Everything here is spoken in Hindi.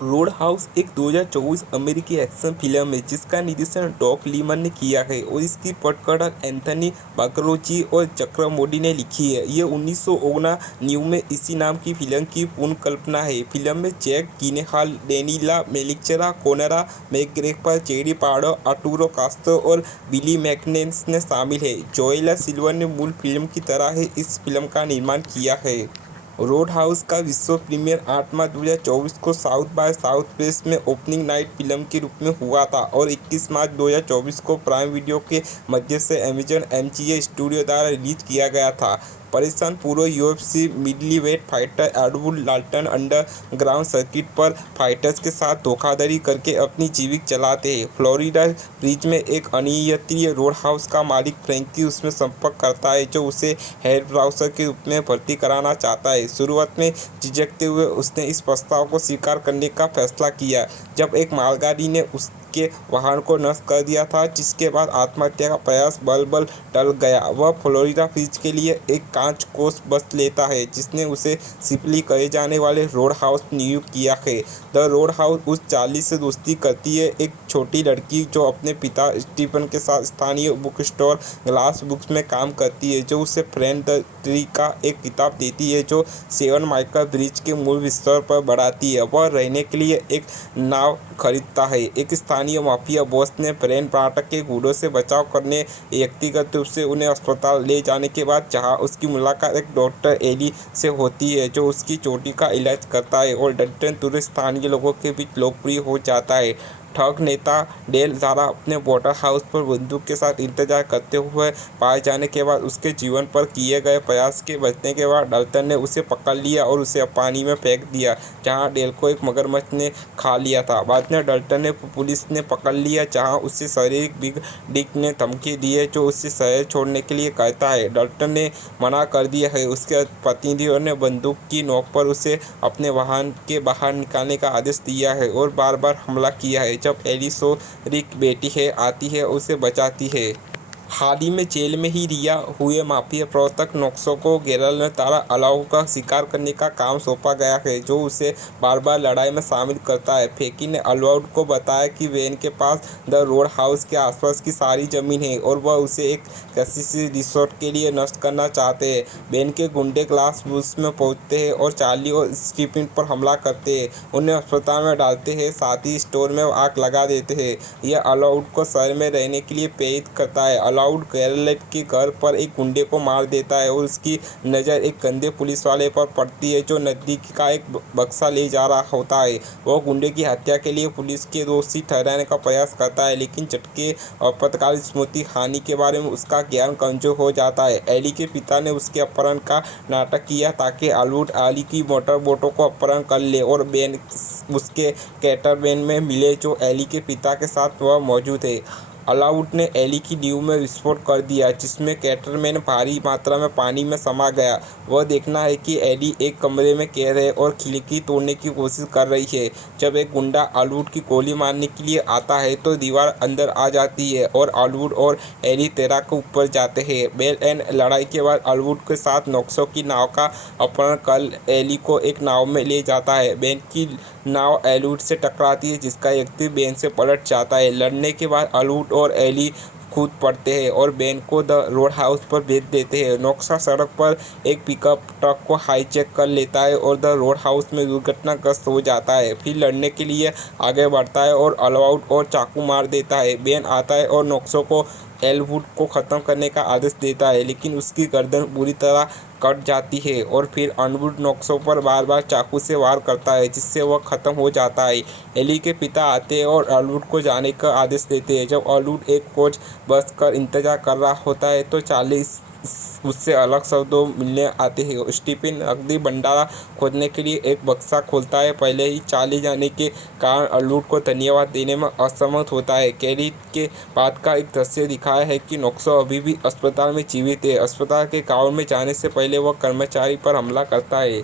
रोड हाउस एक 2024 अमेरिकी एक्शन फिल्म है जिसका निर्देशन डॉग लीमन ने किया है और इसकी पटकथा एंथनी बाकरोची और चक्रमोडी ने लिखी है। ये 1999 में इसी नाम की फिल्म की पुनर्कल्पना है। फिल्म में Jake Gyllenhaal, Daniela Melchior, Conor McGregor, Jerry Pardo, Arturo Castro और बिली मैकनेस ने शामिल है। जोएला सिल्वर ने मूल फिल्म की तरह ही इस फिल्म का निर्माण किया है। रोड हाउस का विश्व प्रीमियर 8 मार्च 2024 को साउथ बाय साउथवेस्ट में ओपनिंग नाइट फिल्म के रूप में हुआ था और 21 मार्च 2024 को प्राइम वीडियो के मध्य से अमेजन एमजीए स्टूडियो द्वारा रिलीज किया गया था। परेशान पूर्व UFC middleweight fighter Elwood Dalton underground circuit पर फाइटर्स के साथ धोखाधड़ी करके अपनी जीविका चलाते हैं। फ्लोरिडा ब्रिज में एक अनियंत्रित रोड हाउस का मालिक फ्रैंकी उसमें संपर्क करता है जो उसे हेयर ब्राउजर के रूप में भर्ती कराना चाहता है। शुरुआत में झिझकते हुए उसने इस प्रस्ताव को स्वीकार करने का फैसला किया जब एक मालगाड़ी ने उसके वाहन को नष्ट कर दिया था, जिसके बाद आत्महत्या का प्रयास बल टल गया। वह फ्लोरिडा ब्रिज के लिए एक कांच कोष बस लेता है जिसने उसे सिपली कहे जाने वाले रोड हाउस नियुक्त किया है। द रोड हाउस उस चार्ली से दोस्ती करती है, एक छोटी लड़की जो अपने पिता स्टीफन के साथ स्थानीय बुक स्टोर ग्लास बुक्स में काम करती है, जो उसे फ्रेंड द ट्री का एक किताब देती है जो 7 माइकल ब्रिज के मूल विस्तार पर बढ़ाती है। वह रहने के लिए एक नाव खरीदता है। एक स्थानीय माफिया बॉस ने ब्रेन पाठक के गुंडों से बचाव करने व्यक्तिगत रूप से उन्हें अस्पताल ले जाने के बाद जहां उसकी मुलाकात एक डॉक्टर एली से होती है जो उसकी चोटी का इलाज करता है और डल्टन तुरंत स्थानीय लोगों के बीच लोकप्रिय हो जाता है। ठग नेता डेल ज़ारा अपने वाटर हाउस पर बंदूक के साथ इंतजार करते हुए पाए जाने के बाद उसके जीवन पर किए गए प्रयास के बचने के बाद डल्टन ने उसे पकड़ लिया और उसे पानी में फेंक दिया जहां डेल को एक मगरमच्छ ने खा लिया था। बाद में डल्टन ने पुलिस ने पकड़ लिया जहां उसे शारीरिक बिग डिक ने धमकी दी है जो उसे शहर छोड़ने के लिए कहता है। डल्टन ने मना कर दिया है। उसके प्रतिनिधियों ने बंदूक की नोक पर उसे अपने वाहन के बाहर निकालने का आदेश दिया है और बार बार हमला किया है। जब एलिसोरी की बेटी आती है उसे बचाती है। हाल ही में जेल में ही रिहा हुए माफिया प्रवर्तक नोक्सो को गेरल ने तारा अलाउ का शिकार करने का काम सौंपा गया है जो उसे बार बार लड़ाई में शामिल करता है। फेकी ने अलाउड को बताया कि वेन के पास द रोड हाउस के आसपास की सारी जमीन है और वह उसे एक किसी रिसोर्ट के लिए नष्ट करना चाहते हैं। वेन के गुंडे ग्लास बुक्स में पहुंचते हैं और चार्ली और स्टीफन पर हमला करते हैं, उन्हें अस्पताल में डालते हैं, साथ ही स्टोर में आग लगा देते हैं। यह अलाउड को शहर में रहने के लिए प्रेरित करता है। अलाउड गैरलेट के घर पर एक गुंडे को मार देता है और उसकी नज़र एक गंदे पुलिस वाले पर पड़ती है जो नजदीक का एक बक्सा ले जा रहा होता है। वह गुंडे की हत्या के लिए पुलिस के दोषी ठहराने का प्रयास करता है, लेकिन झटके और आपातकालीन स्मृति हानि के बारे में उसका ज्ञान कमजोर हो जाता है। एली के पिता ने उसके अपहरण का नाटक किया ताकि अलाउड एली की मोटर बोटों को अपहरण कर ले और बेन उसके कैटरबैन में मिले जो एली के पिता के साथ वह मौजूद है। अलाउड ने एली की नींव में विस्फोट कर दिया जिसमें कैटरमैन भारी मात्रा में पानी में समा गया। वह देखना है कि एली एक कमरे में कैद है और खिड़की तोड़ने की कोशिश कर रही है। जब एक गुंडा अलाउड की गोली मारने के लिए आता है तो दीवार अंदर आ जाती है और अलाउड और एली तैराक के ऊपर जाते हैं। बेल एंड लड़ाई के बाद अलाउड के साथ नोक्सो की नाव का अपहरण कर एली को एक नाव में ले जाता है। बेन की नाव अलाउड से टकराती है जिसका व्यक्ति बेन से पलट जाता है। लड़ने के बाद अलाउड और एली कूद पड़ते हैं और बेन को द रोड हाउस पर भेज देते हैं। नोक्सा सड़क पर एक पिकअप ट्रक को हाईजैक कर लेता है और द रोड हाउस में दुर्घटनाग्रस्त हो जाता है। फिर लड़ने के लिए आगे बढ़ता है और अलाउड और चाकू मार देता है। बेन आता है और नोक्सो को एलवुड को ख़त्म करने का आदेश देता है, लेकिन उसकी गर्दन बुरी तरह कट जाती है और फिर अनवुड नोक्सो पर बार बार चाकू से वार करता है जिससे वह खत्म हो जाता है। एली के पिता आते हैं और अलाउड को जाने का आदेश देते हैं। जब अलाउड एक कोच बस कर इंतजार कर रहा होता है तो चार्ली उससे अलग शब्दों मिलने आते हैं। स्टीफन नकदी भंडारा खोदने के लिए एक बक्सा खोलता है, पहले ही चार्ली जाने के कारण अलाउड को धन्यवाद देने में असमर्थ होता है। कैरी के बाद का एक दृश्य दिखाया है कि नोक्सो अभी भी अस्पताल में जीवित है। अस्पताल के गाँव में जाने से पहले वह कर्मचारी पर हमला करता है।